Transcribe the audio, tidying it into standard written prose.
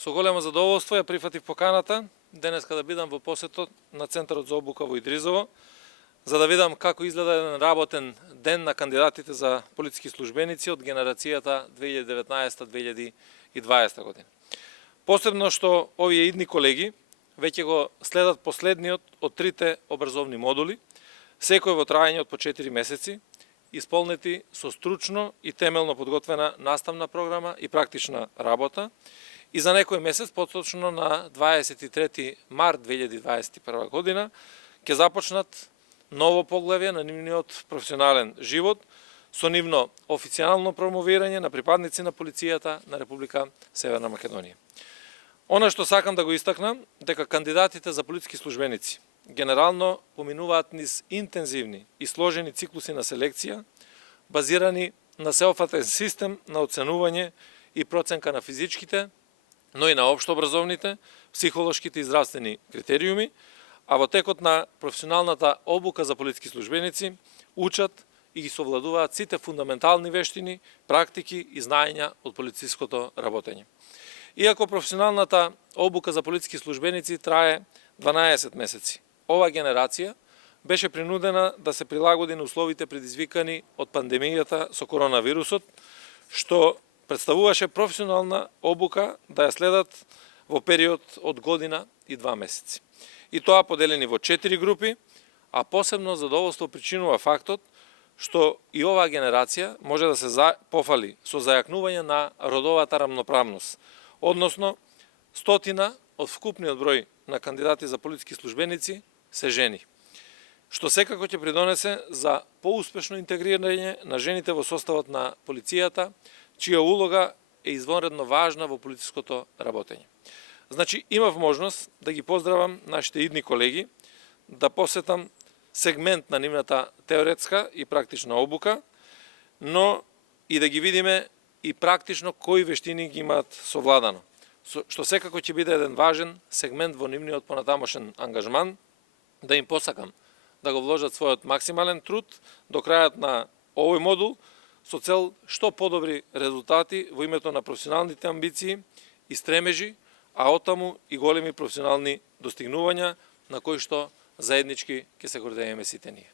Со големо задоволство ја прифатив поканата денеска да бидам во посетот на Центарот за обука во Идризово, за да видам како изгледа еден работен ден на кандидатите за полициски службеници од генерацијата 2019-2020 година. Посебно што овие идни колеги веќе го следат последниот од трите образовни модули, секој во трајање од по 4 месеци, исполнети со стручно и темелно подготвена наставна програма и практична работа, и за некој месец, поточно на 23 март 2021 година, ќе започнат ново поглавје на нивниот професионален живот со нивно официјално промовирање на припадници на полицијата на Република Северна Македонија. Она што сакам да го истакнам, дека кандидатите за полициски службеници генерално поминуваат низ интензивни и сложени циклуси на селекција, базирани на сеопфатен систем на оценување и проценка на физичките, но и на општообразовните, психолошките и здравствени критериуми, а во текот на професионалната обука за полициски службеници учат и ги совладуваат сите фундаментални вештини, практики и знаења од полициското работење. Иако професионалната обука за полициски службеници трае 12 месеци, ова генерација беше принудена да се прилагоди на условите предизвикани од пандемијата со коронавирусот, што представуваше професионална обука да ја следат во период од година и 2 месеци. И тоа поделени во 4 групи, а посебно задоволство причинува фактот што и оваа генерација може да се пофали со зајакнување на родовата рамноправност, односно 100 од вкупниот број на кандидати за полициски службеници се жени, што секако ќе придонесе за поуспешно интегрирање на жените во составот на полицијата, чија улога е извонредно важна во полициското работење. Значи, имав можност да ги поздравам нашите идни колеги, да посетам сегмент на нивната теоретска и практична обука, но и да ги видиме и практично кои вештини ги имаат совладано, што секако ќе биде еден важен сегмент во нивниот понатамошен ангажман, да им посакам да го вложат својот максимален труд до крајот на овој модул, со цел што подобри резултати во името на професионалните амбиции и стремежи, а оттаму и големи професионални достигнувања на кои што заеднички ќе се гордееме сите ние.